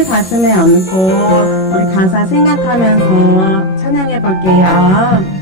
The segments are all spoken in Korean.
손을 가슴에 얹고 우리 가사 생각하면서 찬양해 볼게요.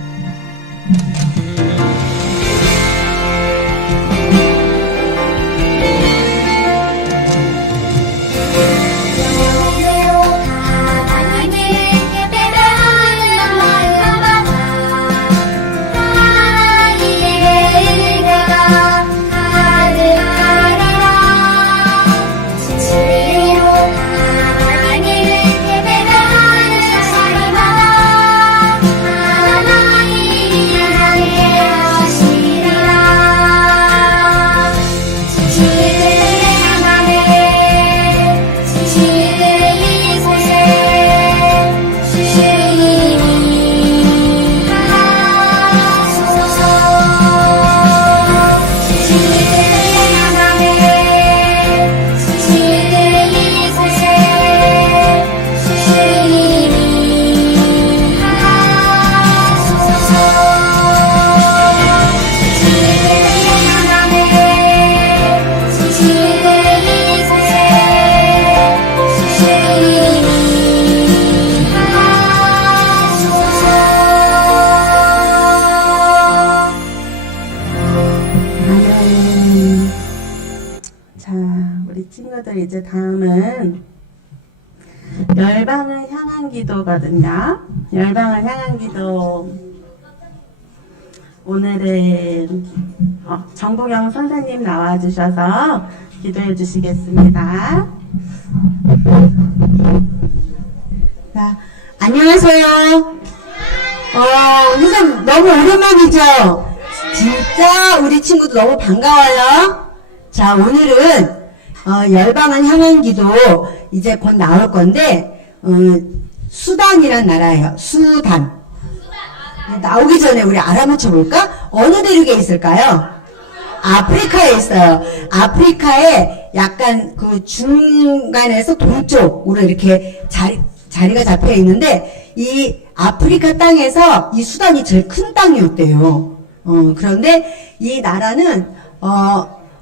친구들, 이제 다음은 열방을 향한 기도거든요. 열방을 향한 기도. 오늘은 정보경 선생님 나와주셔서 기도해 주시겠습니다. 자, 안녕하세요. 선생님 너무 오랜만이죠? 진짜 우리 친구도 너무 반가워요. 자, 오늘은 열방을 향한 기도 이제 곧 나올 건데 수단이란 나라예요. 수단. 나오기 전에 우리 알아맞혀 볼까? 어느 대륙에 있을까요? 아프리카에 있어요. 아프리카에 약간 그 중간에서 동쪽으로 이렇게 자리가 잡혀 있는데, 이 아프리카 땅에서 이 수단이 제일 큰 땅이었대요. 그런데 이 나라는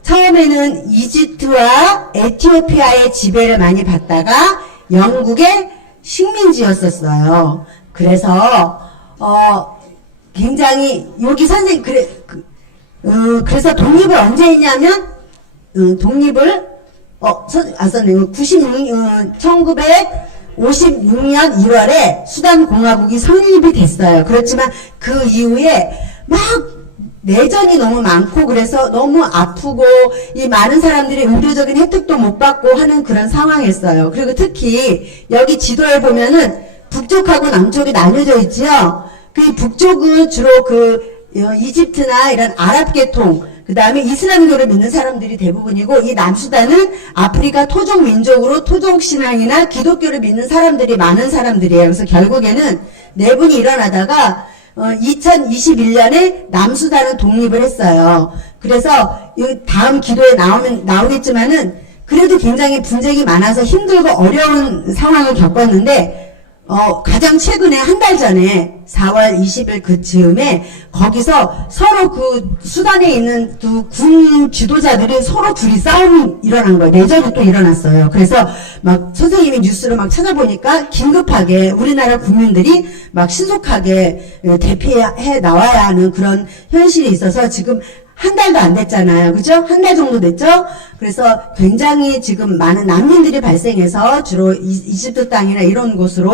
처음에는 이집트와 에티오피아의 지배를 많이 받다가 영국의 식민지였었어요. 그래서 굉장히 여기 선생님 그래서 독립을 언제 했냐면 독립을 선생님 1956년 1월에 수단 공화국이 성립이 됐어요. 그렇지만 그 이후에 막 내전이 너무 많고 그래서 너무 아프고 이 많은 사람들이 의료적인 혜택도 못 받고 하는 그런 상황이었어요. 그리고 특히 여기 지도에 보면은 북쪽하고 남쪽이 나뉘어져 있죠. 그 북쪽은 주로 이집트나 이런 아랍 계통, 그 다음에 이슬람교를 믿는 사람들이 대부분이고, 이 남수단은 아프리카 토종 민족으로 토종 신앙이나 기독교를 믿는 사람들이 많은 사람들이에요. 그래서 결국에는 내분이 일어나다가 2021년에 남수단은 독립을 했어요. 그래서 다음 기도에 나오겠지만은 그래도 굉장히 분쟁이 많아서 힘들고 어려운 상황을 겪었는데, 가장 최근에 한 달 전에 4월 20일 그 즈음에 거기서 서로 그 수단에 있는 두 군 지도자들이 서로 둘이 싸움이 일어난 거예요. 내전이 또 일어났어요. 그래서 막 선생님이 뉴스를 막 찾아보니까 긴급하게 우리나라 국민들이 막 신속하게 대피해 나와야 하는 그런 현실이 있어서 지금 한 달도 안 됐잖아요. 그죠? 한 달 정도 됐죠? 그래서 굉장히 지금 많은 난민들이 발생해서 주로 이집트 땅이나 이런 곳으로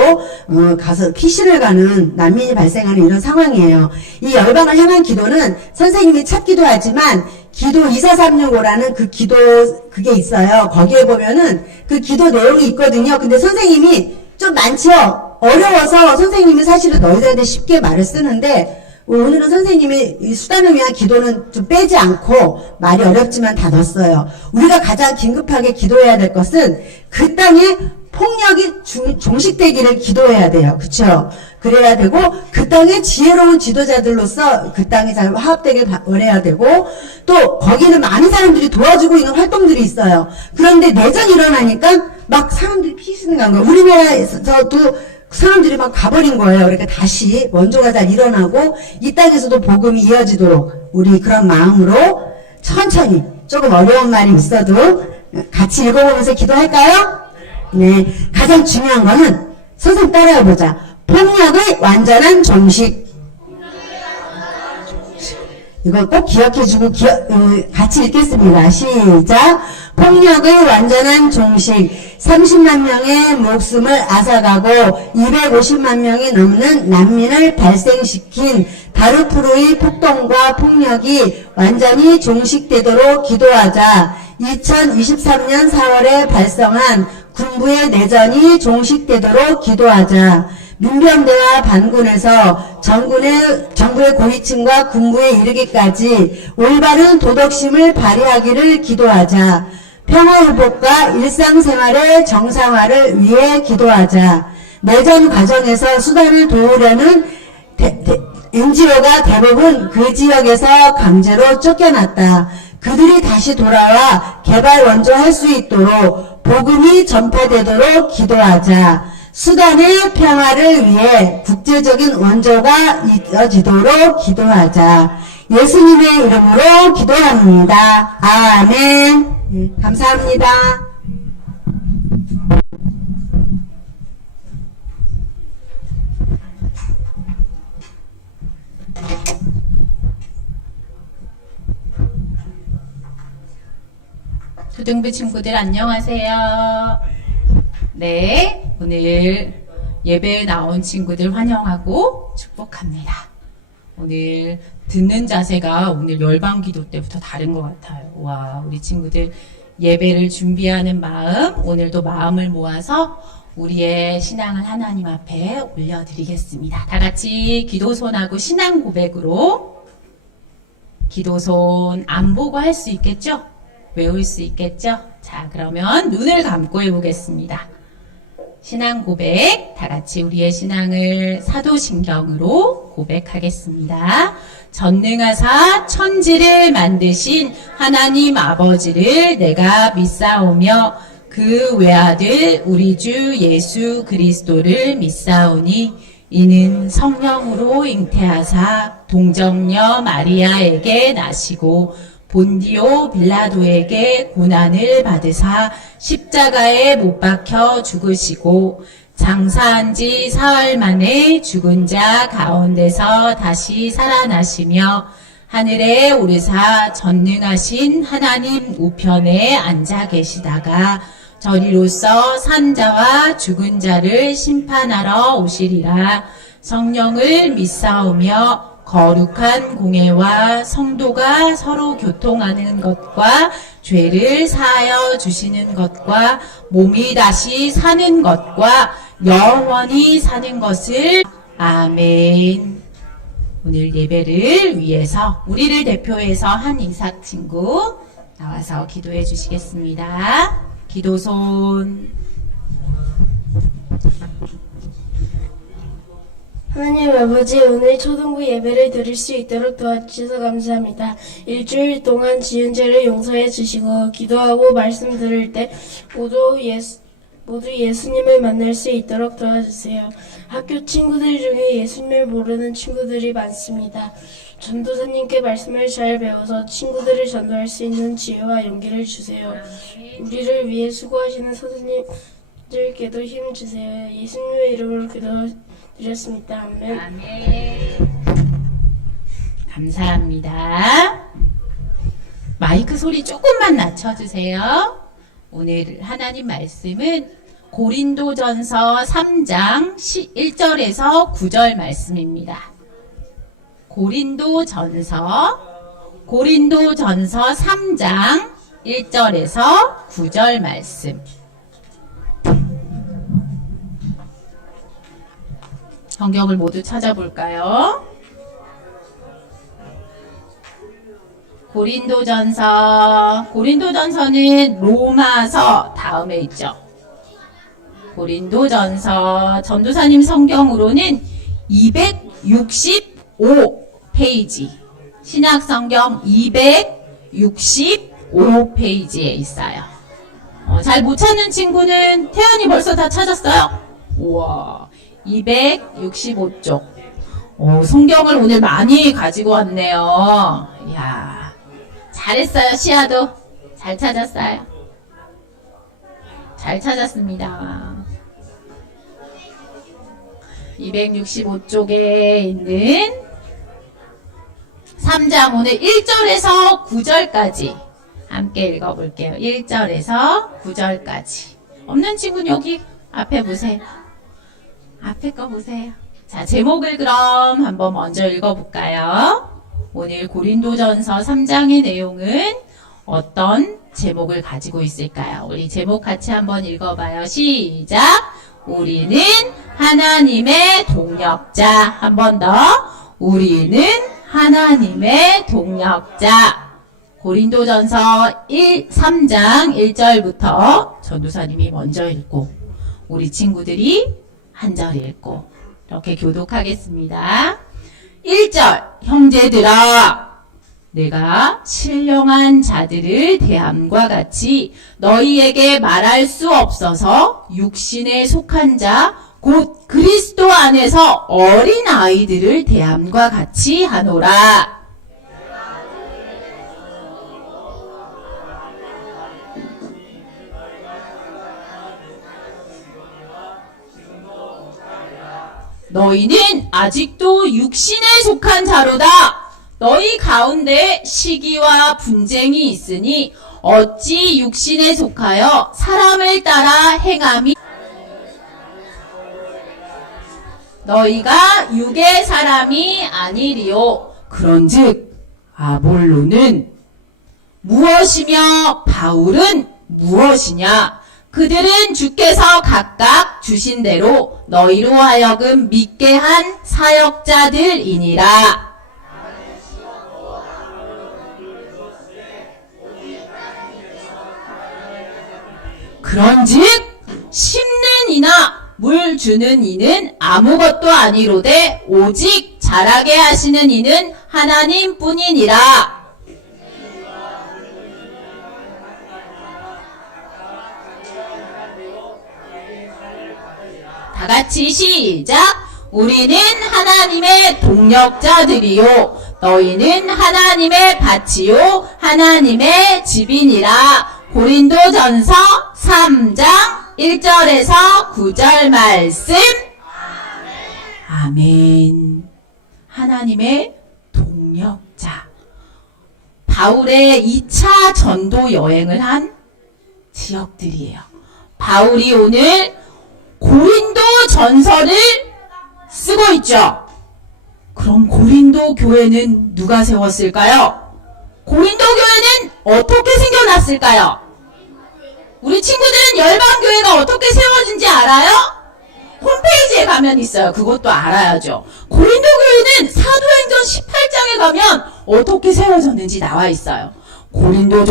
가서 피신을 가는 난민이 발생하는 이런 상황이에요. 이 열방을 향한 기도는 선생님이 찾기도 하지만 기도 24365라는 그 기도 그게 있어요. 거기에 보면은 그 기도 내용이 있거든요. 근데 선생님이 좀 많죠? 어려워서 선생님이 사실은 너희들한테 쉽게 말을 쓰는데, 오늘은 선생님이 이 수단을 위한 기도는 좀 빼지 않고 말이 어렵지만 다 넣었어요. 우리가 가장 긴급하게 기도해야 될 것은 그 땅에 폭력이 종식되기를 기도해야 돼요. 그쵸? 그래야 되고, 그 땅에 지혜로운 지도자들로서 그 땅이 잘 화합되길 원해야 되고, 또 거기는 많은 사람들이 도와주고 있는 활동들이 있어요. 그런데 내전이 일어나니까 막 사람들이 피신을 간 거예요. 우리나라에서도 사람들이 막 가버린 거예요. 그러니까 다시 원조가 잘 일어나고 이 땅에서도 복음이 이어지도록 우리 그런 마음으로 천천히, 조금 어려운 말이 있어도 같이 읽어보면서 기도할까요? 네, 가장 중요한 거는 선생님 따라해보자. 폭력의 완전한 종식. 이거 꼭 기억해주고 같이 읽겠습니다. 시작. 폭력의 완전한 종식. 30만 명의 목숨을 앗아가고 250만 명이 넘는 난민을 발생시킨 다르푸르의 폭동과 폭력이 완전히 종식되도록 기도하자. 2023년 4월에 발생한 군부의 내전이 종식되도록 기도하자. 민병대와 반군에서 정부의 고위층과 군부에 이르기까지 올바른 도덕심을 발휘하기를 기도하자. 평화회복과 일상생활의 정상화를 위해 기도하자. 내전 과정에서 수단을 도우려는 NGO가 대부분 그 지역에서 강제로 쫓겨났다. 그들이 다시 돌아와 개발 원조할 수 있도록 복음이 전파되도록 기도하자. 수단의 평화를 위해 국제적인 원조가 이어지도록 기도하자. 예수님의 이름으로 기도합니다. 아멘. 감사합니다. 초등부 친구들 안녕하세요. 네, 오늘 예배에 나온 친구들 환영하고 축복합니다. 오늘 듣는 자세가 오늘 열방기도 때부터 다른 것 같아요. 와, 우리 친구들 예배를 준비하는 마음, 오늘도 마음을 모아서 우리의 신앙을 하나님 앞에 올려드리겠습니다. 다 같이 기도손하고 신앙 고백으로 기도손 안 보고 할 수 있겠죠? 외울 수 있겠죠? 자, 그러면 눈을 감고 해보겠습니다. 신앙 고백, 다 같이 우리의 신앙을 사도신경으로 고백하겠습니다. 전능하사 천지를 만드신 하나님 아버지를 내가 믿사오며 그 외아들 우리 주 예수 그리스도를 믿사오니 이는 성령으로 잉태하사 동정녀 마리아에게 나시고 본디오 빌라도에게 고난을 받으사 십자가에 못 박혀 죽으시고 장사한 지 사흘 만에 죽은 자 가운데서 다시 살아나시며 하늘에 오르사 전능하신 하나님 우편에 앉아 계시다가 저리로서 산자와 죽은 자를 심판하러 오시리라. 성령을 믿사오며 거룩한 공회와 성도가 서로 교통하는 것과 죄를 사하여 주시는 것과 몸이 다시 사는 것과 영원히 사는 것을 아멘. 오늘 예배를 위해서 우리를 대표해서 한이삭 친구 나와서 기도해 주시겠습니다. 기도손. 하나님 아버지, 오늘 초등부 예배를 드릴 수 있도록 도와주셔서 감사합니다. 일주일 동안 지은 죄를 용서해 주시고 기도하고 말씀 들을 때 모두 예수님을 만날 수 있도록 도와주세요. 학교 친구들 중에 예수님을 모르는 친구들이 많습니다. 전도사님께 말씀을 잘 배워서 친구들을 전도할 수 있는 지혜와 용기를 주세요. 우리를 위해 수고하시는 선생님들께도 힘 주세요. 예수님의 이름으로 기도드렸습니다. 아멘. 아멘. 감사합니다. 마이크 소리 조금만 낮춰주세요. 오늘 하나님 말씀은 고린도전서 3장 1절에서 9절 말씀입니다. 고린도전서 3장 1절에서 9절 말씀. 성경을 모두 찾아볼까요? 고린도전서는 로마서 다음에 있죠. 고린도전서 전도사님 성경으로는 265페이지, 신약성경 265페이지에 있어요. 잘 못 찾는 친구는 태연이 벌써 다 찾았어요? 우와, 265쪽. 성경을 오늘 많이 가지고 왔네요. 이야, 잘했어요. 시아도 잘 찾았어요. 잘 찾았습니다. 265쪽에 있는 3장 오늘 1절에서 9절까지 함께 읽어볼게요. 1절에서 9절까지. 없는 친구는 여기 앞에 보세요. 앞에 거 보세요. 자, 제목을 그럼 한번 먼저 읽어볼까요? 오늘 고린도전서 3장의 내용은 어떤 제목을 가지고 있을까요? 우리 제목 같이 한번 읽어봐요. 시작! 우리는 하나님의 동력자. 한 번 더. 우리는 하나님의 동력자. 고린도전서 3장 1절부터 전도사님이 먼저 읽고 우리 친구들이 한 절 읽고 이렇게 교독하겠습니다. 1절 형제들아 내가 신령한 자들을 대함과 같이 너희에게 말할 수 없어서 육신에 속한 자 곧 그리스도 안에서 어린 아이들을 대함과 같이 하노라. 너희는 아직도 육신에 속한 자로다. 너희 가운데 시기와 분쟁이 있으니 어찌 육신에 속하여 사람을 따라 행함이 너희가 육의 사람이 아니리요. 그런즉 아볼로는 무엇이며 바울은 무엇이냐? 그들은 주께서 각각 주신 대로 너희로 하여금 믿게 한 사역자들이니라. 그런즉 심는 이나 물 주는 이는 아무것도 아니로되 오직 자라게 하시는 이는 하나님뿐이니라. 다 같이 시작. 우리는 하나님의 동력자들이요 너희는 하나님의 밭이요 하나님의 집이니라. 고린도전서 3장 1절에서 9절 말씀. 아멘. 하나님의 동력자. 바울의 2차 전도 여행을 한 지역들이에요. 바울이 오늘 고린도 전서를 쓰고 있죠. 그럼 고린도 교회는 누가 세웠을까요? 고린도 교회는 어떻게 생겨났을까요? 우리 친구들은 열방교회가 어떻게 세워진지 알아요? 홈페이지에 가면 있어요. 그것도 알아야죠. 고린도 교회는 사도행전 18장에 가면 어떻게 세워졌는지 나와 있어요. 고린도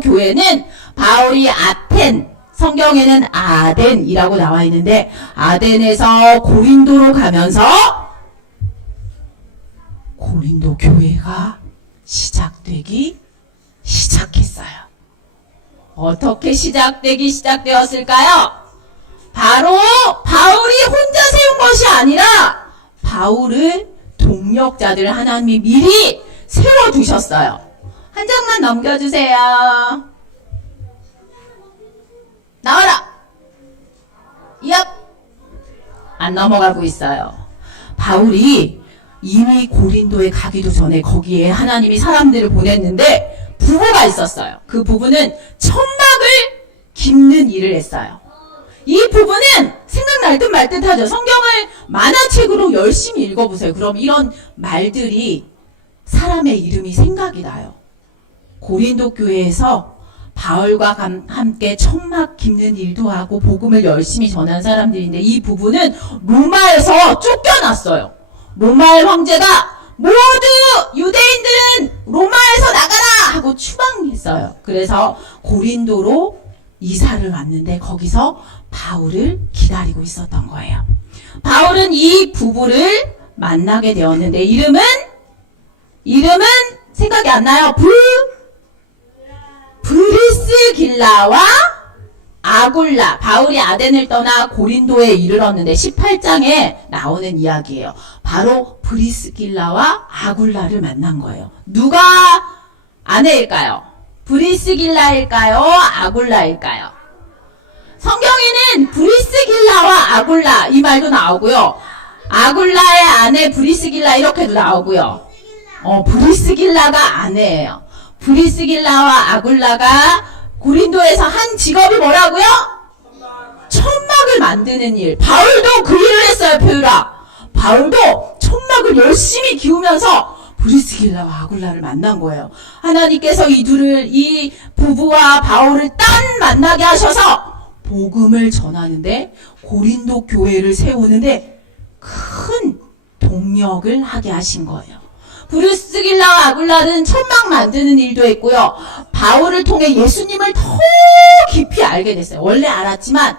교회는 바울이 아텐, 성경에는 아덴이라고 나와 있는데 아덴에서 고린도로 가면서 고린도 교회가 시작되기 시작했어요. 어떻게 시작되었을까요? 바로 바울이 혼자 세운 것이 아니라 바울을 동력자들 하나님이 미리 세워두셨어요. 한 장만 넘겨주세요. 나와라. 안 넘어가고 있어요. 바울이 이미 고린도에 가기도 전에 거기에 하나님이 사람들을 보냈는데 부부가 있었어요. 그 부부는 천막을 깁는 일을 했어요. 이 부부는 생각날 듯 말 듯하죠. 성경을 만화책으로 열심히 읽어보세요. 그럼 이런 말들이 사람의 이름이 생각이 나요. 고린도 교회에서 바울과 함께 천막 깁는 일도 하고 복음을 열심히 전한 사람들인데 이 부부는 로마에서 쫓겨났어요. 로마의 황제가 모두 유대인들은 로마에서 나가라 하고 추방했어요. 그래서 고린도로 이사를 왔는데 거기서 바울을 기다리고 있었던 거예요. 바울은 이 부부를 만나게 되었는데 이름은 생각이 안 나요. 브리스길라와 아굴라. 바울이 아덴을 떠나 고린도에 이르렀는데 18장에 나오는 이야기예요. 바로 브리스길라와 아굴라를 만난 거예요. 누가 아내일까요? 브리스길라일까요? 아굴라일까요? 성경에는 브리스길라와 아굴라 이 말도 나오고요. 아굴라의 아내 브리스길라 이렇게도 나오고요. 브리스길라가 아내예요. 브리스길라와 아굴라가 고린도에서 한 직업이 뭐라고요? 천막을 만드는 일. 바울도 그 일을 했어요, 표유라. 바울도 천막을 열심히 기우면서 브리스길라와 아굴라를 만난 거예요. 하나님께서 이 부부와 바울을 딱 만나게 하셔서 복음을 전하는데, 고린도 교회를 세우는데 큰 동력을 하게 하신 거예요. 브리스길라와 아굴라는 천막 만드는 일도 했고요. 바울을 통해 예수님을 더 깊이 알게 됐어요. 원래 알았지만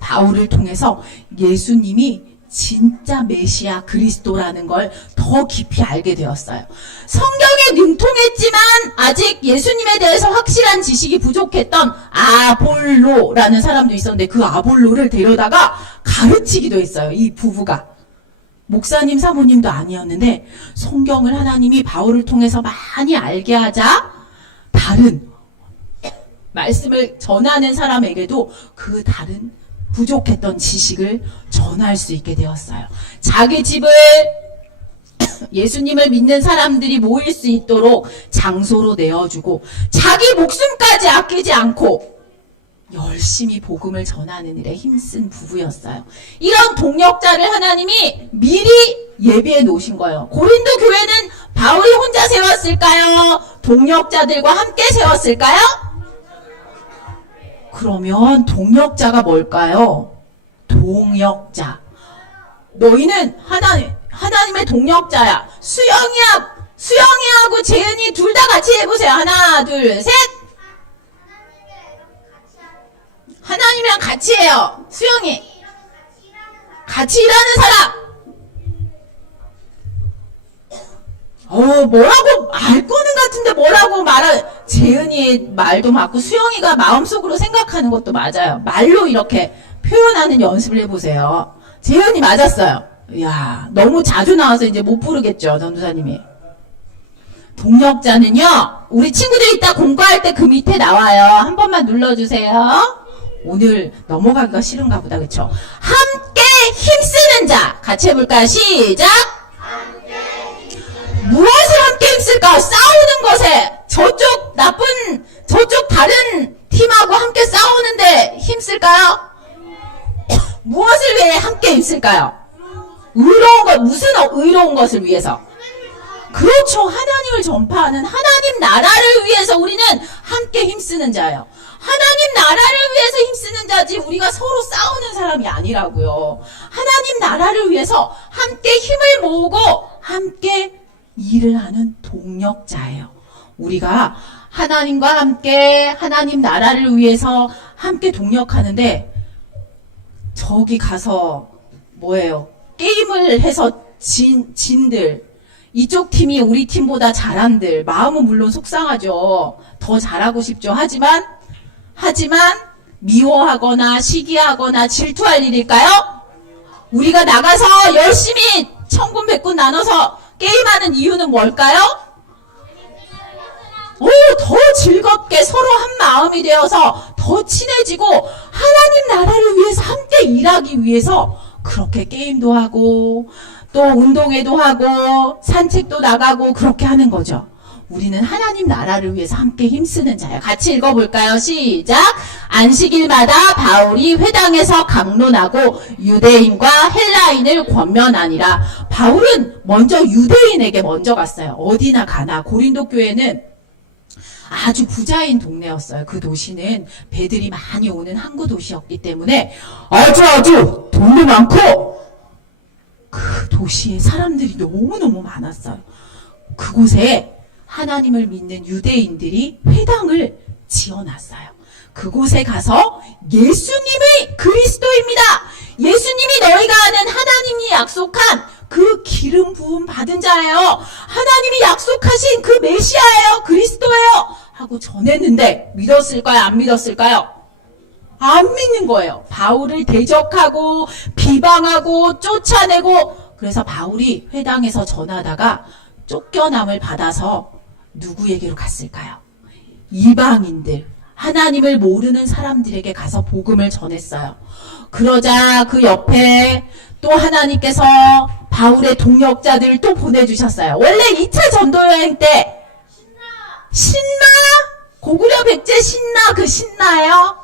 바울을 통해서 예수님이 진짜 메시아 그리스도라는 걸 더 깊이 알게 되었어요. 성경에 능통했지만 아직 예수님에 대해서 확실한 지식이 부족했던 아볼로라는 사람도 있었는데, 그 아볼로를 데려다가 가르치기도 했어요. 이 부부가. 목사님, 사모님도 아니었는데 성경을 하나님이 바울을 통해서 많이 알게 하자 다른 말씀을 전하는 사람에게도 그 다른 부족했던 지식을 전할 수 있게 되었어요. 자기 집을 예수님을 믿는 사람들이 모일 수 있도록 장소로 내어주고 자기 목숨까지 아끼지 않고 열심히 복음을 전하는 일에 힘쓴 부부였어요. 이런 동력자를 하나님이 미리 예비해 놓으신 거예요. 고린도 교회는 바울이 혼자 세웠을까요? 동력자들과 함께 세웠을까요? 그러면 동력자가 뭘까요? 동역자. 너희는 하나님의 동력자야. 수영이하고 재은이 둘 다 같이 해보세요. 하나, 둘, 셋. 하나님이랑 같이 해요. 수영이. 같이 일하는 사람. 뭐라고 알 거는 같은데 뭐라고 재은이의 말도 맞고 수영이가 마음속으로 생각하는 것도 맞아요. 말로 이렇게 표현하는 연습을 해보세요. 재은이 맞았어요. 이야, 너무 자주 나와서 이제 못 부르겠죠, 전도사님이. 동력자는요, 우리 친구들 이따 공부할 때 그 밑에 나와요. 한 번만 눌러주세요. 오늘 넘어가기가 싫은가 보다, 그쵸? 함께 힘쓰는 자. 같이 해볼까요? 시작! 무엇을 함께 힘쓸까? 싸우는 것에 저쪽 다른 팀하고 함께 싸우는데 힘쓸까요? 무엇을 위해 함께 힘쓸까요? 무슨 의로운 것을 위해서? 그렇죠. 하나님을 전파하는 하나님 나라를 위해서 우리는 함께 힘쓰는 자예요. 하나님 나라를 위해서 힘쓰는 자지 우리가 서로 싸우는 사람이 아니라고요. 하나님 나라를 위해서 함께 힘을 모으고 함께 일을 하는 동력자예요. 우리가 하나님과 함께 하나님 나라를 위해서 함께 동력하는데 저기 가서 뭐예요? 게임을 해서 진들 이쪽 팀이 우리 팀보다 잘한들 마음은 물론 속상하죠. 더 잘하고 싶죠. 하지만 미워하거나 시기하거나 질투할 일일까요? 우리가 나가서 열심히 천군 백군 나눠서 게임하는 이유는 뭘까요? 더 즐겁게 서로 한 마음이 되어서 더 친해지고 하나님 나라를 위해서 함께 일하기 위해서 그렇게 게임도 하고 또 운동회도 하고 산책도 나가고 그렇게 하는 거죠. 우리는 하나님 나라를 위해서 함께 힘쓰는 자예요. 같이 읽어볼까요? 시작! 안식일마다 바울이 회당에서 강론하고 유대인과 헬라인을 권면하니라. 바울은 먼저 유대인에게 먼저 갔어요. 어디나 가나. 고린도 교회는 아주 부자인 동네였어요. 그 도시는 배들이 많이 오는 항구 도시였기 때문에 아주 돈도 많고 그 도시에 사람들이 너무너무 많았어요. 그곳에 하나님을 믿는 유대인들이 회당을 지어놨어요. 그곳에 가서 예수님의 그리스도입니다. 예수님이 너희가 아는 하나님이 약속한 그 기름 부음 받은 자예요. 하나님이 약속하신 그 메시아예요. 그리스도예요. 하고 전했는데 믿었을까요? 안 믿었을까요? 안 믿는 거예요. 바울을 대적하고 비방하고 쫓아내고 그래서 바울이 회당에서 전하다가 쫓겨남을 받아서 누구에게로 갔을까요? 이방인들, 하나님을 모르는 사람들에게 가서 복음을 전했어요. 그러자 그 옆에 또 하나님께서 바울의 동역자들을 또 보내주셨어요. 원래 2차 전도여행 때 신나? 고구려 백제 신나, 그 신나예요?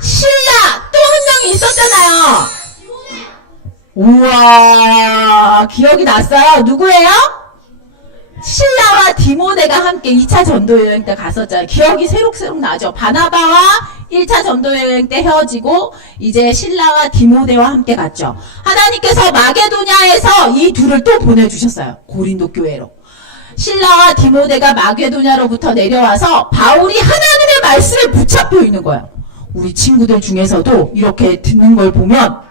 신라 또 한 명이 있었잖아요. 우와, 기억이 났어요. 누구예요? 신라와 디모데가 함께 2차 전도여행 때 갔었잖아요. 기억이 새록새록 나죠. 바나바와 1차 전도여행 때 헤어지고 이제 신라와 디모데와 함께 갔죠. 하나님께서 마게도냐에서 이 둘을 또 보내주셨어요. 고린도 교회로. 신라와 디모데가 마게도냐로부터 내려와서 바울이 하나님의 말씀에 붙잡혀 있는 거예요. 우리 친구들 중에서도 이렇게 듣는 걸 보면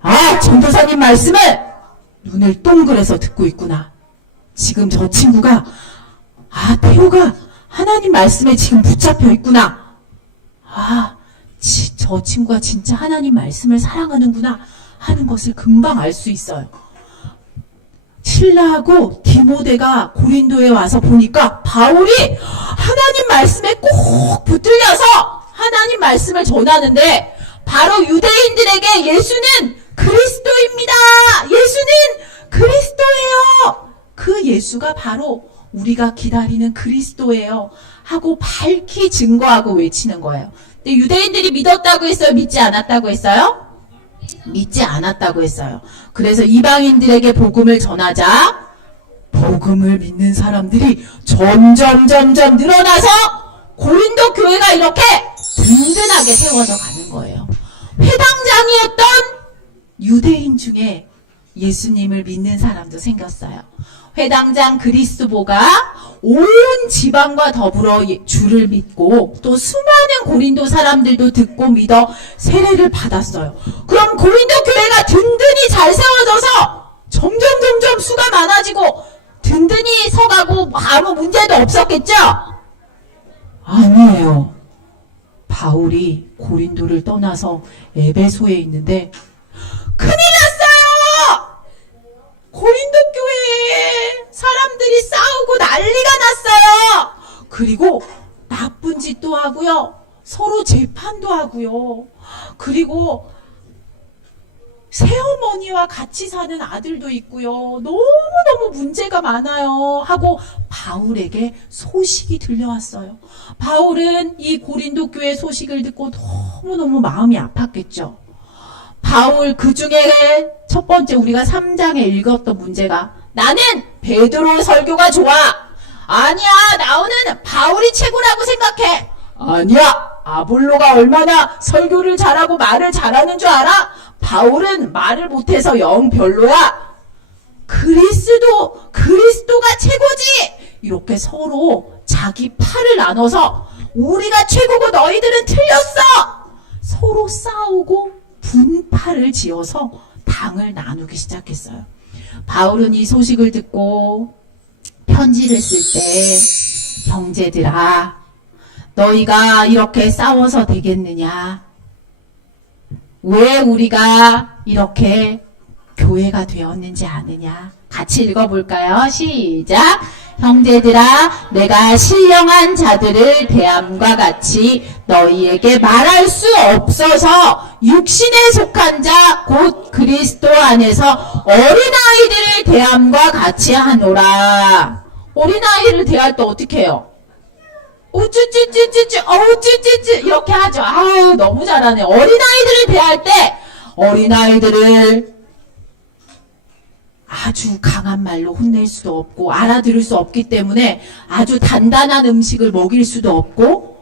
아, 전도사님 말씀을 눈을 동그래서 듣고 있구나. 지금 저 친구가 아, 태호가 하나님 말씀에 지금 붙잡혀 있구나. 아, 저 친구가 진짜 하나님 말씀을 사랑하는구나 하는 것을 금방 알 수 있어요. 신라하고 디모데가 고린도에 와서 보니까 바울이 하나님 말씀에 꼭 붙들려서 하나님 말씀을 전하는데 바로 유대인들에게 예수는 그리스도입니다. 예수는 그리스도예요. 그 예수가 바로 우리가 기다리는 그리스도예요. 하고 밝히 증거하고 외치는 거예요. 근데 유대인들이 믿었다고 했어요? 믿지 않았다고 했어요? 믿지 않았다고 했어요. 그래서 이방인들에게 복음을 전하자 복음을 믿는 사람들이 점점 늘어나서 고린도 교회가 이렇게 든든하게 세워져 가는 거예요. 회당장이었던 유대인 중에 예수님을 믿는 사람도 생겼어요. 회당장 그리스도가 온 지방과 더불어 주를 믿고 또 수많은 고린도 사람들도 듣고 믿어 세례를 받았어요. 그럼 고린도 교회가 든든히 잘 세워져서 점점 수가 많아지고 든든히 서가고 아무 문제도 없었겠죠? 아니에요. 바울이 고린도를 떠나서 에베소에 있는데 큰일 났어요! 고린도 교회에 사람들이 싸우고 난리가 났어요. 그리고 나쁜 짓도 하고요. 서로 재판도 하고요. 그리고 새어머니와 같이 사는 아들도 있고요. 너무너무 문제가 많아요. 하고 바울에게 소식이 들려왔어요. 바울은 이 고린도 교회 소식을 듣고 너무너무 마음이 아팠겠죠. 바울 그 중에 첫 번째 우리가 3장에 읽었던 문제가 나는 베드로 설교가 좋아. 아니야, 나오는 바울이 최고라고 생각해. 아니야, 아볼로가 얼마나 설교를 잘하고 말을 잘하는 줄 알아? 바울은 말을 못해서 영 별로야. 그리스도가 최고지. 이렇게 서로 자기 팔을 나눠서 우리가 최고고 너희들은 틀렸어. 서로 싸우고 분파를 지어서 당을 나누기 시작했어요. 바울은 이 소식을 듣고 편지를 쓸 때 형제들아, 너희가 이렇게 싸워서 되겠느냐? 왜 우리가 이렇게 교회가 되었는지 아느냐? 같이 읽어볼까요? 시작! 형제들아, 내가 신령한 자들을 대함과 같이 너희에게 말할 수 없어서 육신에 속한 자 곧 그리스도 안에서 어린아이들을 대함과 같이 하노라. 어린아이를 대할 때 어떻게 해요? 우쭈쭈쭈쭈쭈 어우쭈쭈쭈 이렇게 하죠. 아우, 너무 잘하네. 어린아이들을 대할 때 어린아이들을 아주 강한 말로 혼낼 수도 없고 알아들을 수 없기 때문에 아주 단단한 음식을 먹일 수도 없고,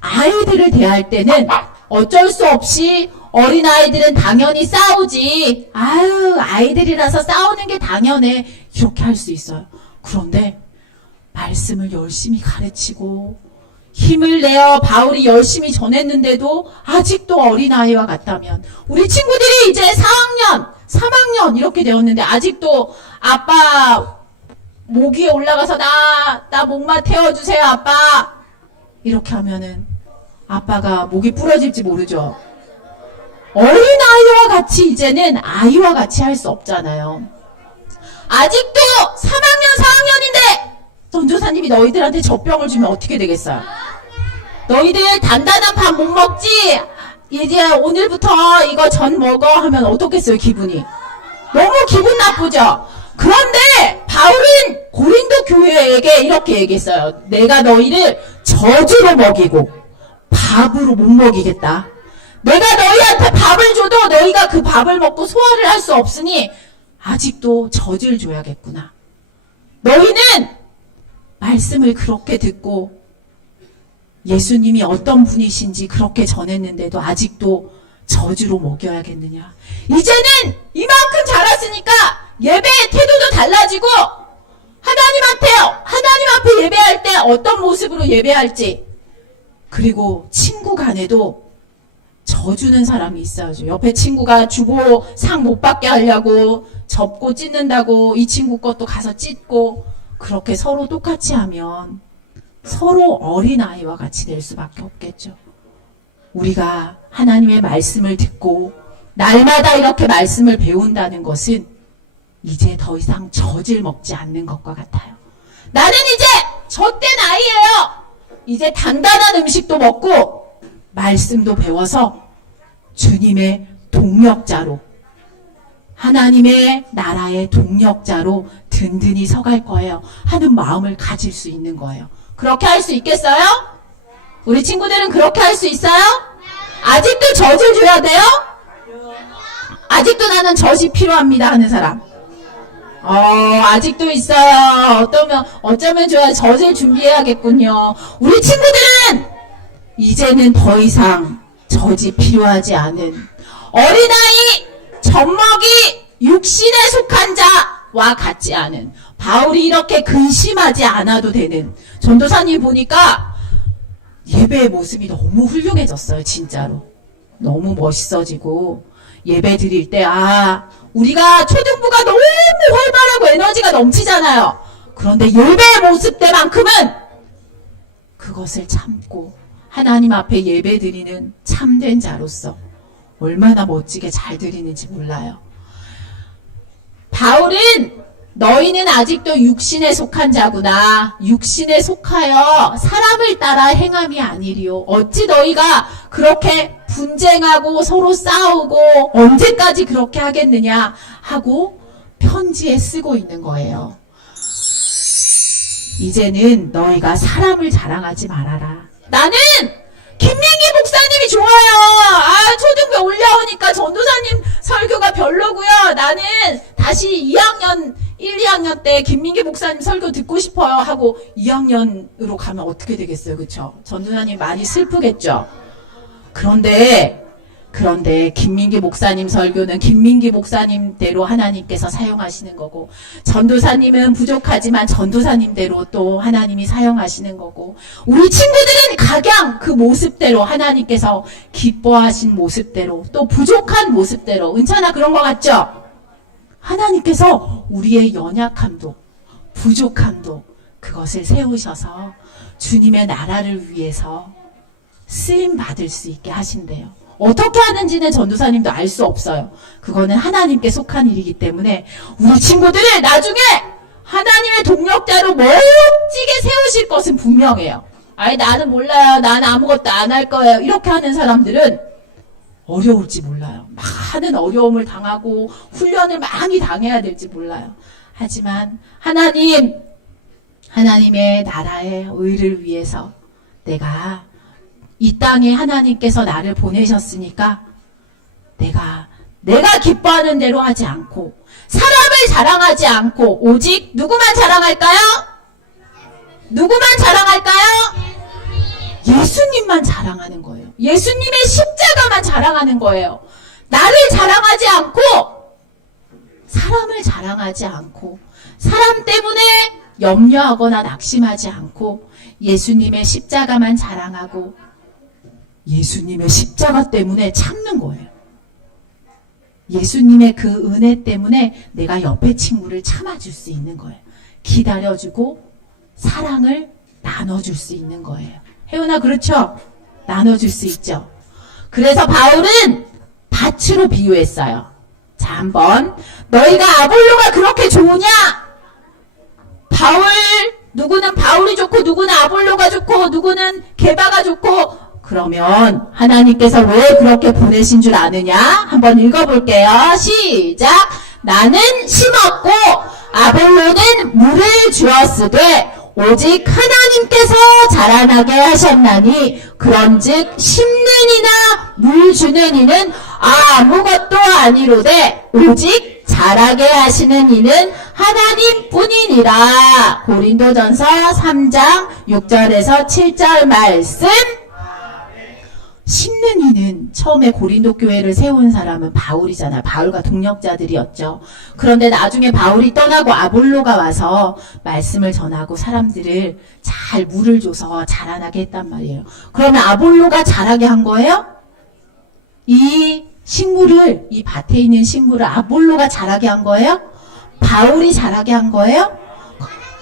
아이들을 대할 때는 어쩔 수 없이 어린아이들은 당연히 싸우지. 아유, 아이들이라서 싸우는 게 당연해. 이렇게 할 수 있어요. 그런데 말씀을 열심히 가르치고 힘을 내어 바울이 열심히 전했는데도 아직도 어린아이와 같다면, 우리 친구들이 이제 4학년, 3학년 이렇게 되었는데 아직도 아빠 목 위에 올라가서 나 목마 태워주세요 아빠, 이렇게 하면은 아빠가 목이 부러질지 모르죠. 어린아이와 같이 이제는 아이와 같이 할 수 없잖아요. 아직도 3학년, 4학년인데 너희들한테 젖병을 주면 어떻게 되겠어요? 너희들 단단한 밥 못 먹지? 이제 오늘부터 이거 전 먹어 하면 어떻겠어요, 기분이? 너무 기분 나쁘죠? 그런데 바울은 고린도 교회에게 이렇게 얘기했어요. 내가 너희를 저주로 먹이고 밥으로 못 먹이겠다. 내가 너희한테 밥을 줘도 너희가 그 밥을 먹고 소화를 할 수 없으니 아직도 젖을 줘야겠구나. 너희는 말씀을 그렇게 듣고 예수님이 어떤 분이신지 그렇게 전했는데도 아직도 저주로 먹여야겠느냐. 이제는 이만큼 자랐으니까 예배의 태도도 달라지고 하나님 앞에 예배할 때 어떤 모습으로 예배할지, 그리고 친구 간에도 져주는 사람이 있어야죠. 옆에 친구가 주보 상 못 받게 하려고 접고 찢는다고 이 친구 것도 가서 찢고, 그렇게 서로 똑같이 하면 서로 어린아이와 같이 될 수밖에 없겠죠. 우리가 하나님의 말씀을 듣고 날마다 이렇게 말씀을 배운다는 것은 이제 더 이상 젖을 먹지 않는 것과 같아요. 나는 이제 젖된 아이예요. 이제 단단한 음식도 먹고 말씀도 배워서 주님의 동력자로, 하나님의 나라의 동력자로 든든히 서갈 거예요 하는 마음을 가질 수 있는 거예요. 그렇게 할 수 있겠어요? 우리 친구들은 그렇게 할 수 있어요? 아직도 젖을 줘야 돼요? 아직도 나는 젖이 필요합니다 하는 사람. 아직도 있어요. 어쩌면 좋아요. 젖을 준비해야겠군요. 우리 친구들은 이제는 더 이상 젖이 필요하지 않은 어린아이, 젖먹이, 육신에 속한 자와 같지 않은, 바울이 이렇게 근심하지 않아도 되는, 전도사님 보니까 예배의 모습이 너무 훌륭해졌어요. 진짜로. 너무 멋있어지고, 예배 드릴 때, 우리가 초등부가 너무 활발하고 에너지가 넘치잖아요. 그런데 예배의 모습 때만큼은 그것을 참고 하나님 앞에 예배 드리는 참된 자로서 얼마나 멋지게 잘 드리는지 몰라요. 바울은 너희는 아직도 육신에 속한 자구나. 육신에 속하여 사람을 따라 행함이 아니리요. 어찌 너희가 그렇게 분쟁하고 서로 싸우고 언제까지 그렇게 하겠느냐 하고 편지에 쓰고 있는 거예요. 이제는 너희가 사람을 자랑하지 말아라. 나는 김민기 목사님이 좋아요. 초등부에 올라오니까 전도사님 설교가 별로고요. 나는 다시 2학년 1, 2학년 때 김민기 목사님 설교 듣고 싶어요 하고 2학년으로 가면 어떻게 되겠어요? 그쵸? 전도사님 많이 슬프겠죠? 그런데 김민기 목사님 설교는 김민기 목사님대로 하나님께서 사용하시는 거고, 전도사님은 부족하지만 전도사님대로 또 하나님이 사용하시는 거고, 우리 친구들은 각양 그 모습대로 하나님께서 기뻐하신 모습대로, 또 부족한 모습대로, 은찬아 그런 거 같죠? 하나님께서 우리의 연약함도 부족함도 그것을 세우셔서 주님의 나라를 위해서 쓰임 받을 수 있게 하신대요. 어떻게 하는지는 전도사님도 알 수 없어요. 그거는 하나님께 속한 일이기 때문에 우리 친구들을 나중에 하나님의 동력자로 멋지게 세우실 것은 분명해요. 나는 몰라요. 나는 아무것도 안 할 거예요. 이렇게 하는 사람들은 어려울지 몰라요. 많은 어려움을 당하고 훈련을 많이 당해야 될지 몰라요. 하지만 하나님의 나라의 의를 위해서 내가 이 땅에 하나님께서 나를 보내셨으니까 내가 기뻐하는 대로 하지 않고 사람을 자랑하지 않고 오직 누구만 자랑할까요? 누구만 자랑할까요? 예수님만 자랑하는 거예요. 예수님의 십자가만 자랑하는 거예요. 나를 자랑하지 않고 사람을 자랑하지 않고 사람 때문에 염려하거나 낙심하지 않고 예수님의 십자가만 자랑하고 예수님의 십자가 때문에 참는 거예요. 예수님의 그 은혜 때문에 내가 옆에 친구를 참아줄 수 있는 거예요. 기다려주고 사랑을 나눠줄 수 있는 거예요. 혜은아 그렇죠? 나눠줄 수 있죠. 그래서 바울은 밭으로 비유했어요. 자, 한번 너희가 아볼로가 그렇게 좋으냐? 바울 누구는 바울이 좋고 누구는 아볼로가 좋고 누구는 게바가 좋고 그러면 하나님께서 왜 그렇게 보내신 줄 아느냐? 한번 읽어볼게요. 시작! 나는 심었고 아볼로는 물을 주었으되 오직 하나님께서 자라나게 하셨나니 그런즉 심는 이나 물 주는 이는 아무것도 아니로되 오직 자라게 하시는 이는 하나님뿐이니라. 고린도전서 3장 6절에서 7절 말씀. 심는 이는 처음에 고린도 교회를 세운 사람은 바울이잖아. 바울과 동력자들이었죠. 그런데 나중에 바울이 떠나고 아볼로가 와서 말씀을 전하고 사람들을 잘 물을 줘서 자라나게 했단 말이에요. 그러면 아볼로가 자라게 한 거예요? 이 식물을, 이 밭에 있는 식물을 아볼로가 자라게 한 거예요? 바울이 자라게 한 거예요?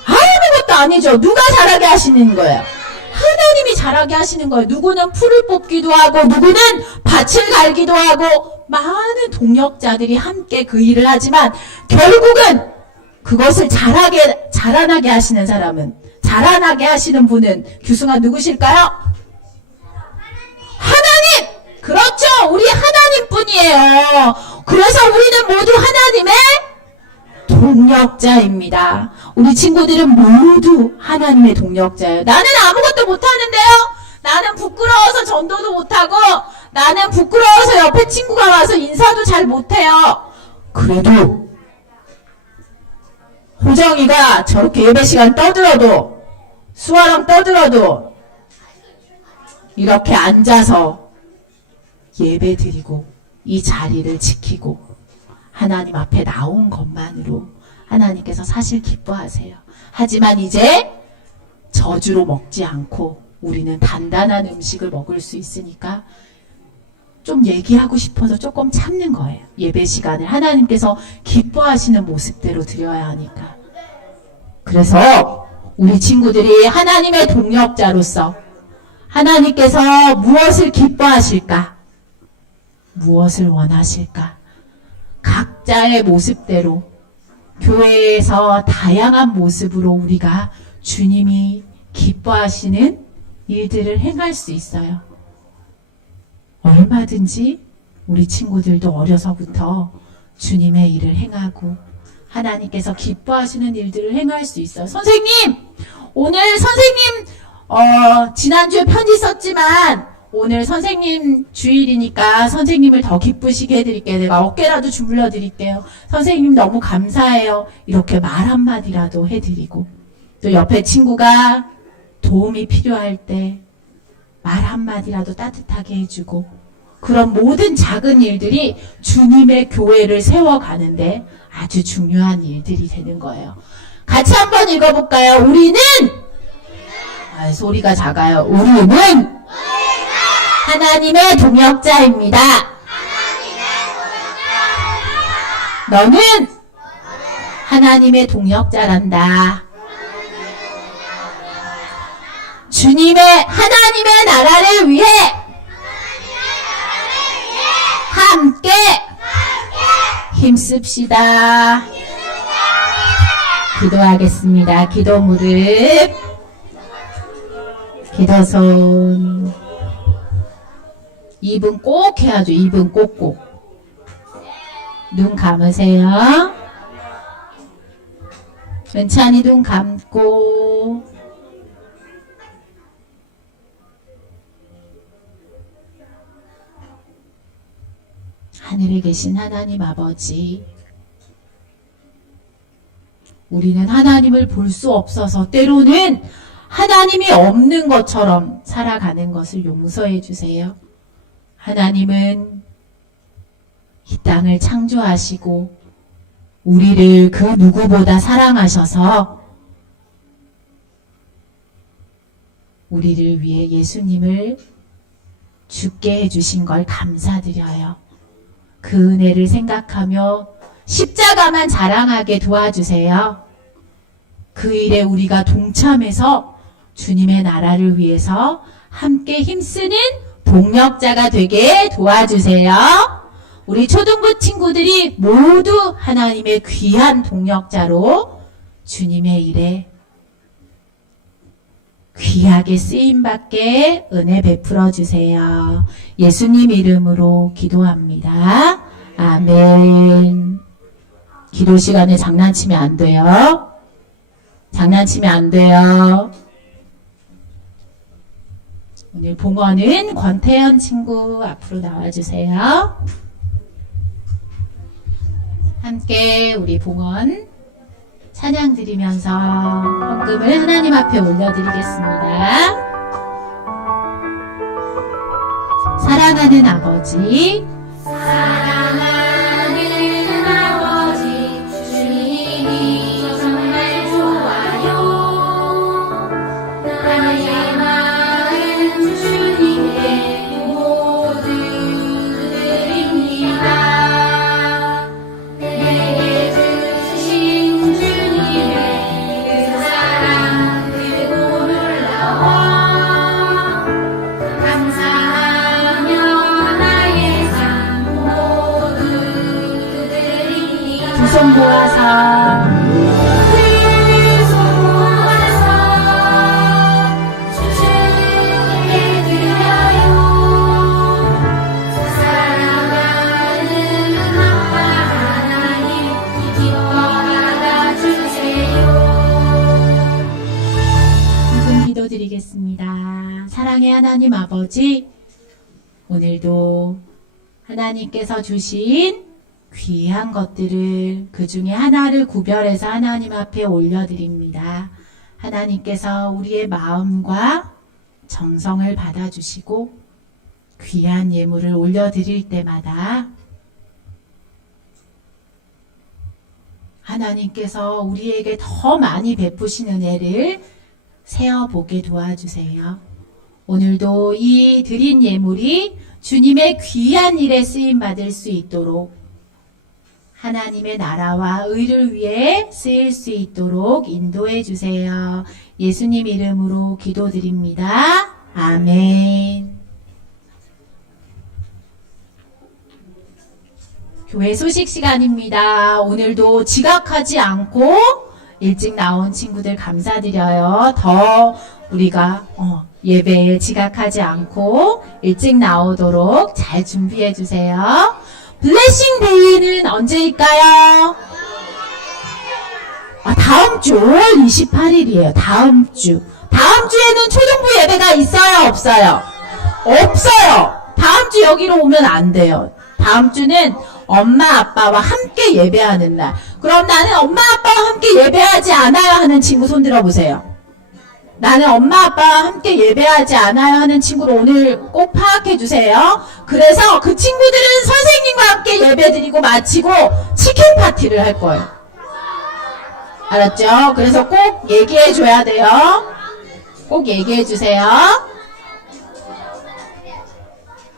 아무것도 아니죠. 누가 자라게 하시는 거예요? 하나님이 자라게 하시는 거예요. 누구는 풀을 뽑기도 하고 누구는 밭을 갈기도 하고 많은 동력자들이 함께 그 일을 하지만 결국은 그것을 자라나게 하시는 사람은, 자라나게 하시는 분은 규승아 누구실까요? 하나님! 그렇죠. 우리 하나님뿐이에요. 그래서 우리는 모두 하나님의 동력자입니다. 우리 친구들은 모두 하나님의 동력자예요. 나는 아무것도 못하는데요. 나는 부끄러워서 전도도 못하고 나는 부끄러워서 옆에 친구가 와서 인사도 잘 못해요. 그래도 호정이가 저렇게 예배 시간 떠들어도 수아랑 떠들어도 이렇게 앉아서 예배 드리고 이 자리를 지키고 하나님 앞에 나온 것만으로 하나님께서 사실 기뻐하세요. 하지만 이제 저주로 먹지 않고 우리는 단단한 음식을 먹을 수 있으니까 좀 얘기하고 싶어서 조금 참는 거예요. 예배 시간을 하나님께서 기뻐하시는 모습대로 드려야 하니까. 그래서 우리 친구들이 하나님의 동력자로서 하나님께서 무엇을 기뻐하실까? 무엇을 원하실까? 각자의 모습대로 교회에서 다양한 모습으로 우리가 주님이 기뻐하시는 일들을 행할 수 있어요. 얼마든지 우리 친구들도 어려서부터 주님의 일을 행하고 하나님께서 기뻐하시는 일들을 행할 수 있어요. 선생님! 오늘 선생님 지난주에 편지 썼지만 오늘 선생님 주일이니까 선생님을 더 기쁘시게 해드릴게요. 내가 어깨라도 주물러 드릴게요. 선생님 너무 감사해요. 이렇게 말 한마디라도 해드리고 또 옆에 친구가 도움이 필요할 때 말 한마디라도 따뜻하게 해주고 그런 모든 작은 일들이 주님의 교회를 세워가는데 아주 중요한 일들이 되는 거예요. 같이 한번 읽어볼까요? 우리는 소리가 작아요. 우리는 하나님의 동역자입니다. 너는 하나님의 동역자란다. 하나님의 나라를 위해 함께 힘씁시다. 기도하겠습니다. 기도 무릎, 기도손. 입은 꼭 해야죠. 입은 꼭꼭. 눈 감으세요. 은찬이 눈 감고. 하늘에 계신 하나님 아버지, 우리는 하나님을 볼 수 없어서 때로는 하나님이 없는 것처럼 살아가는 것을 용서해 주세요. 하나님은 이 땅을 창조하시고 우리를 그 누구보다 사랑하셔서 우리를 위해 예수님을 죽게 해주신 걸 감사드려요. 그 은혜를 생각하며 십자가만 자랑하게 도와주세요. 그 일에 우리가 동참해서 주님의 나라를 위해서 함께 힘쓰는 동력자가 되게 도와주세요. 우리 초등부 친구들이 모두 하나님의 귀한 동력자로 주님의 일에 귀하게 쓰임받게 은혜 베풀어 주세요. 예수님 이름으로 기도합니다. 아멘. 기도 시간에 장난치면 안 돼요. 장난치면 안 돼요. 오늘 봉헌은 권태현 친구 앞으로 나와주세요. 함께 우리 봉헌 찬양 드리면서 헌금을 하나님 앞에 올려드리겠습니다. 사랑하는 아버지, 사랑하는 아버지, 주님이 정말 좋아요. 나의 마음 주님께 모두 드립니다. 내게 주신 주님의 그 사랑 그고 놀라워 감사하며 나의 삶 모두 드립니다. 두 손 모아서 두 손 모아서 주님께 드려요. 사랑하는 아빠 하나님 기뻐 받아주세요. 한분 기도 드리겠습니다. 사랑의 하나님 아버지, 오늘도 하나님께서 주신 귀한 것들을 그 중에 하나를 구별해서 하나님 앞에 올려드립니다. 하나님께서 우리의 마음과 정성을 받아주시고 귀한 예물을 올려드릴 때마다 하나님께서 우리에게 더 많이 베푸신 은혜를 세어보게 도와주세요. 오늘도 이 드린 예물이 주님의 귀한 일에 쓰임받을 수 있도록 하나님의 나라와 의를 위해 쓰일 수 있도록 인도해 주세요. 예수님 이름으로 기도드립니다. 아멘. 교회 소식 시간입니다. 오늘도 지각하지 않고 일찍 나온 친구들 감사드려요. 더 우리가 예배에 지각하지 않고 일찍 나오도록 잘 준비해 주세요. 블레싱 데이는 언제일까요? 다음 주 5월 28일이에요. 다음 주. 다음 주에는 초등부 예배가 있어요? 없어요? 없어요. 다음 주 여기로 오면 안 돼요. 다음 주는 엄마 아빠와 함께 예배하는 날. 그럼 나는 엄마 아빠와 함께 예배하지 않아요 하는 친구 손 들어보세요. 나는 엄마 아빠와 함께 예배하지 않아요 하는 친구를 오늘 꼭 파악해 주세요. 그래서 그 친구들은 선생님과 함께 예배 드리고 마치고 치킨 파티를 할 거예요. 알았죠? 그래서 꼭 얘기해 줘야 돼요. 꼭 얘기해 주세요.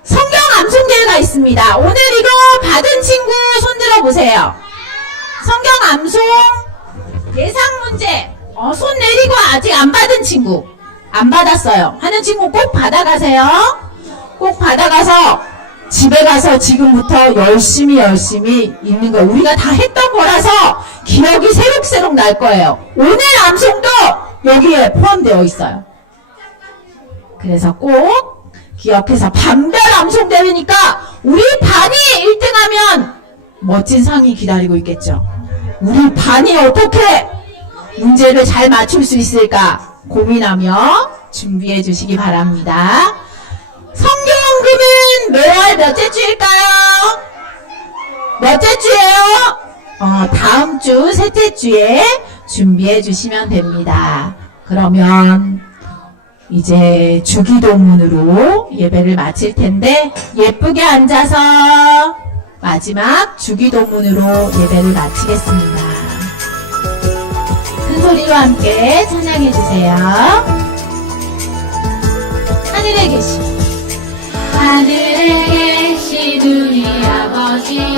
성경 암송대회가 있습니다. 오늘 이거 받은 친구 손 들어보세요. 성경 암송 예상 문제 손 내리고 아직 안 받은 친구, 안 받았어요 하는 친구 꼭 받아가세요. 꼭 받아가서 집에 가서 지금부터 열심히 읽는 거예요. 우리가 다 했던 거라서 기억이 새록새록 날 거예요. 오늘 암송도 여기에 포함되어 있어요. 그래서 꼭 기억해서 반별 암송대회니까 우리 반이 1등하면 멋진 상이 기다리고 있겠죠. 우리 반이 어떻게 문제를 잘 맞출 수 있을까 고민하며 준비해 주시기 바랍니다. 성경연금은 매월 몇째 주일까요? 몇째 주예요? 다음 주 셋째 주에 준비해 주시면 됩니다. 그러면 이제 주기도문으로 예배를 마칠 텐데 예쁘게 앉아서 마지막 주기도문으로 예배를 마치겠습니다. 큰 소리와 함께 찬양해 주세요. 하늘에 계신 우리 아버지여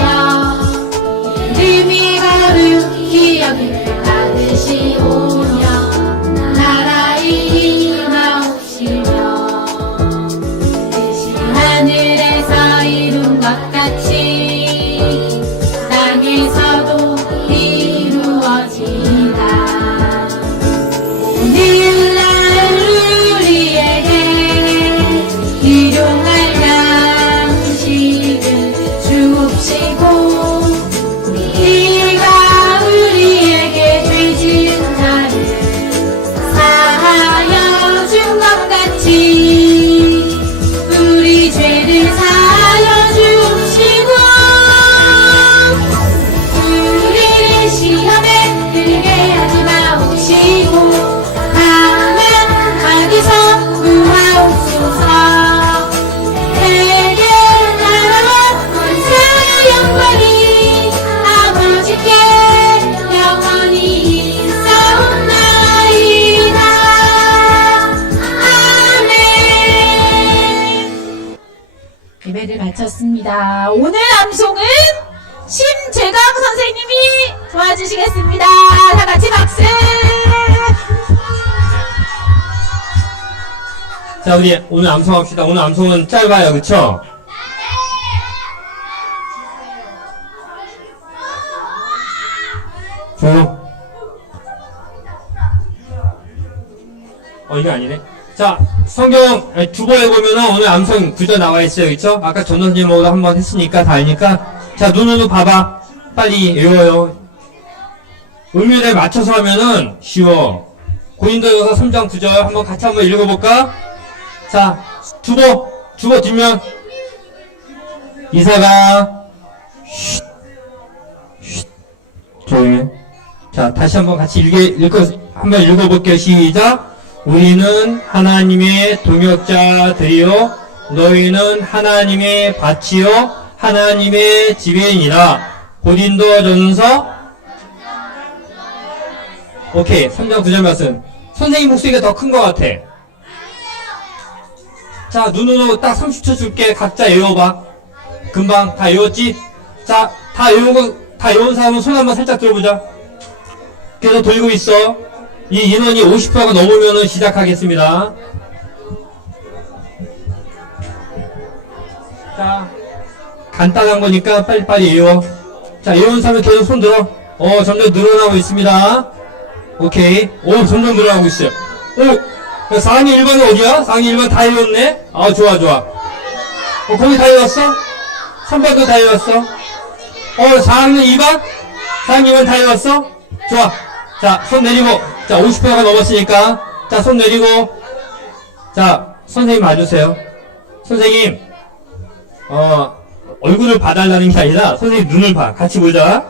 이름이 거룩히 여김을 받으시오며 나라의 임하옵시며 뜻이 하늘에서 이룬 것 같이 땅에서도 이루어지이다. 오늘날 마쳤습니다. 오늘 암송은 심재강 선생님이 도와주시겠습니다. 다 같이 박수! 자, 우리 오늘 암송합시다. 오늘 암송은 짧아요. 그쵸? 조용. 이게 아니네. 자, 성경 두 번에 보면은 오늘 암송 구절 나와 있어요. 그쵸? 아까 전 선생님하고도 한번 했으니까 다 아니까. 자, 눈으로 봐봐. 빨리 외워요. 음율에 맞춰서 하면은 쉬워. 고린도전서 3장 9절 한번 같이 한번 읽어볼까? 자, 주보 뒷면. 이사가 조용히. 자, 다시 한번 같이 한번 읽어볼게요. 시작. 우리는 하나님의 동역자들이요 너희는 하나님의 밭이요 하나님의 집인이라. 고린도전서 오케이. 3장 9절 말씀. 선생님 목소리가 더 큰 것 같아. 자, 눈으로 딱 30초 줄게. 각자 외워봐. 금방 다 외웠지? 자, 다 외운 사람은 손 한번 살짝 들어보자. 계속 돌고 있어. 이 인원이 50%가 넘으면은 시작하겠습니다. 자, 간단한 거니까 빨리빨리 외워. 자, 외운 사람은 계속 손 들어. 점점 늘어나고 있습니다. 오케이. 점점 늘어나고 있어요. 4학년 1반은 어디야? 4학년 1반 다 외웠네? 좋아. 거기 다 외웠어? 3반도 다 외웠어? 4학년 2반? 4학년 2반 다 외웠어? 좋아. 자, 손 내리고. 자, 50%가 넘었으니까. 자, 손 내리고. 자, 선생님 와주세요. 선생님, 얼굴을 봐달라는 게 아니라, 선생님 눈을 봐. 같이 보자.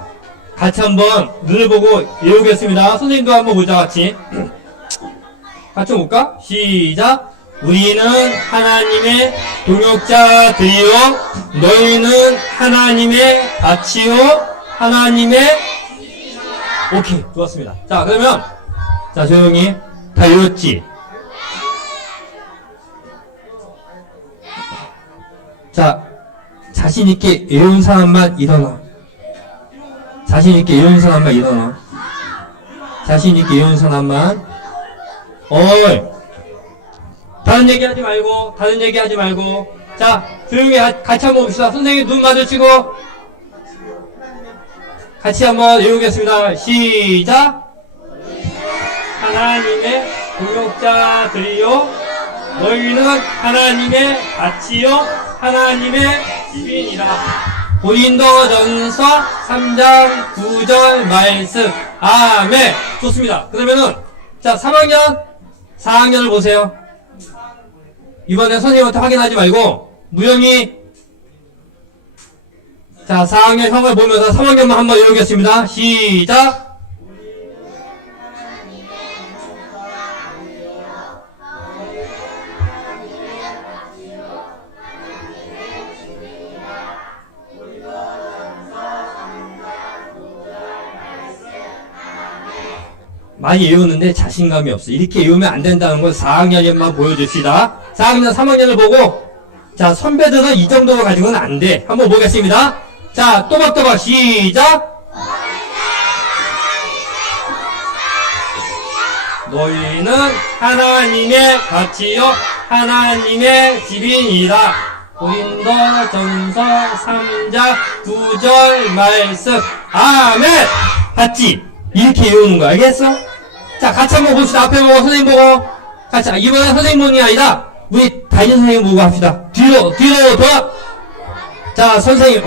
같이 한번 눈을 보고 외우겠습니다. 선생님도 한번 보자, 같이. 같이 볼까? 시작. 우리는 하나님의 동역자들이요 너희는 하나님의 밭이요 하나님의. 오케이, 좋았습니다. 자, 그러면 자, 조용히. 다 외웠지? 자, 자신있게 외운 사람만 일어나. 자신있게 외운 사람만 일어나. 자신있게 외운 사람만. 다른 얘기 하지 말고. 자, 조용히 같이 한번 봅시다. 선생님 눈 마주치고. 같이 한번 외우겠습니다. 시작. 하나님의 동역자들이요 너희는 하나님의 밭이요 하나님의 집이니라. 고린도전서 3장 9절 말씀. 아멘. 좋습니다. 그러면은 자, 4학년을 보세요. 이번에 선생님한테 확인하지 말고 무영이. 자, 4학년 형을 보면서 3학년만 한번 외우겠습니다. 시작. 많이 외우는데 자신감이 없어. 이렇게 외우면 안 된다는 걸 4학년에만 보여줍시다. 4학년, 3학년을 보고, 자, 선배들은 이 정도로 가지고는 안 돼. 한번 보겠습니다. 자, 또박또박 시작. 너희는 하나님의 밭이요 하나님의 집이니라. 고린도전서 3장 9절 말씀. 아멘. 봤지? 이렇게 외우는 거 알겠어? 자, 같이 한번 봅시다. 앞에 보고 선생님 보고. 같이. 이번엔 선생님 보는 게 아니라 우리 담임 선생님 보고 합시다. 뒤로 돌아. 자, 선생님.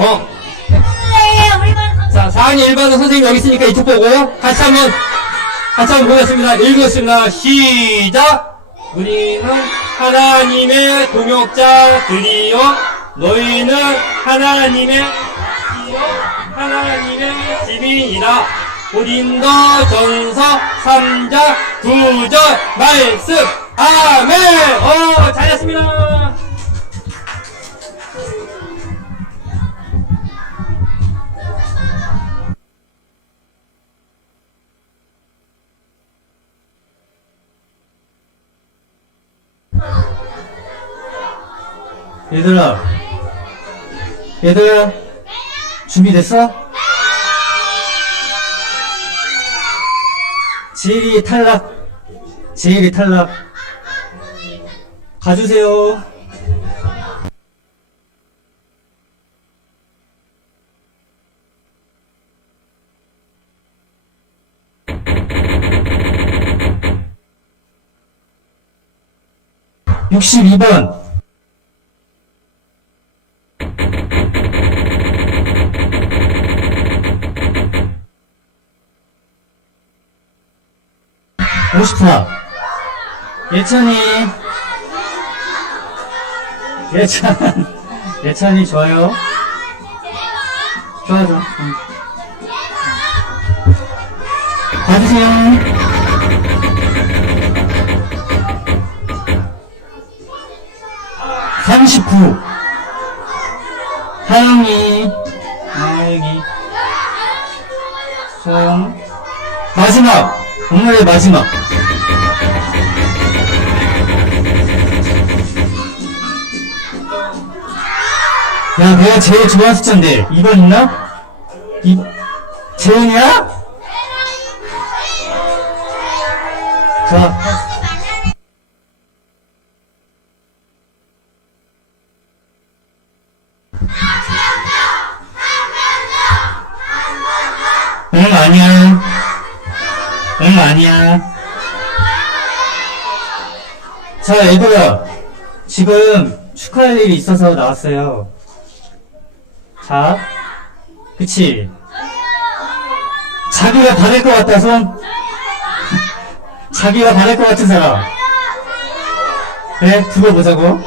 자, 4학년 1반은 선생님 여기 있으니까 이쪽 보고 같이 한번 보겠습니다. 읽겠습니다. 시작. 우리는 하나님의 동역자들이요 너희는 하나님의 집이니라. 고린도전서 3장 9절 말씀. 아멘. 잘했습니다. 얘들아, 얘들아, 준비됐어? 지일이 탈락. 지일이 탈락. 가주세요. (62번) 54. 예찬이. 예찬이 좋아요. 좋아. 봐주세요. 39. 하영이. 소영. 마지막. 오늘의 마지막. 야, 내가 제일 좋아하는 숫자인데 2번 있나? 재은이야? 자. 응, 아니야. 응, 아니야. 자, 얘들아. 지금 축하할 일이 있어서 나왔어요. 자, 그치? 자기가 받을 것 같다, 손? 자기가 받을 것 같은 사람. 그래, 두고 보자고.